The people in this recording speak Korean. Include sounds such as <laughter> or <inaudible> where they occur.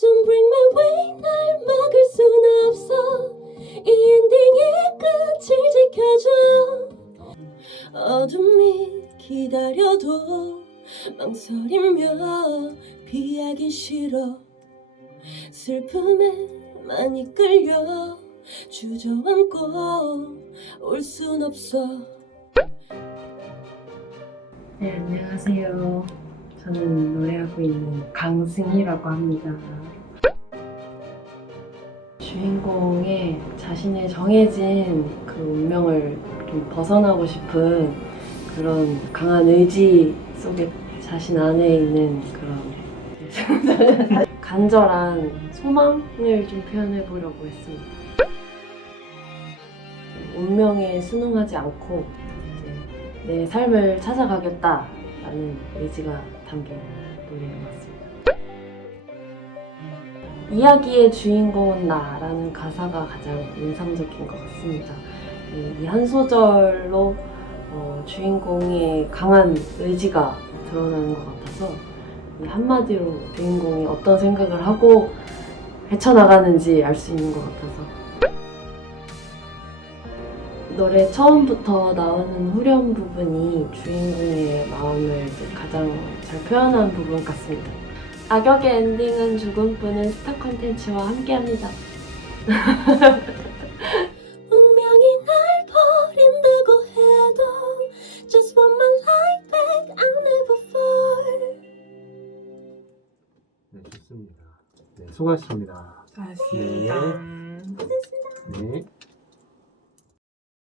Don't bring my way 날 막을 순 없어 이 엔딩의 끝을 지켜줘 어둠이 기다려도 망설이며 피하기 싫어 슬픔에만 이끌려 주저앉고 올 순 없어 네, 안녕하세요. 저는 노래하고 있는 강승희라고 합니다. 주인공의 자신의 정해진 그 운명을 좀 벗어나고 싶은 그런 강한 의지 속에 자신 안에 있는 그런 <laughs> 간절한 소망을 좀 표현해 보려고 했습니다. 운명에 순응하지 않고 내 삶을 찾아가겠다라는 의지가 담긴 노래인 것 같습니다. 이야기의 주인공은 나라는 가사가 가장 인상적인 것 같습니다. 이 한 소절로 어, 주인공의 강한 의지가 드러나는 것 같아서 이 한마디로 주인공이 어떤 생각을 하고 헤쳐나가는지 알 수 있는 것 같아서 노래 처음부터 나오는 후렴 부분이 주인공의 마음을 가장 잘 표현한 부분 같습니다. 악역의 엔딩은 죽음뿐은 스타 콘텐츠와 함께합니다. <laughs> 운명이 날 버린다고 해도 Just want my life back I'll never fall 네, 좋습니다. 네, 수고하셨습니다. 고맙습니다. 네.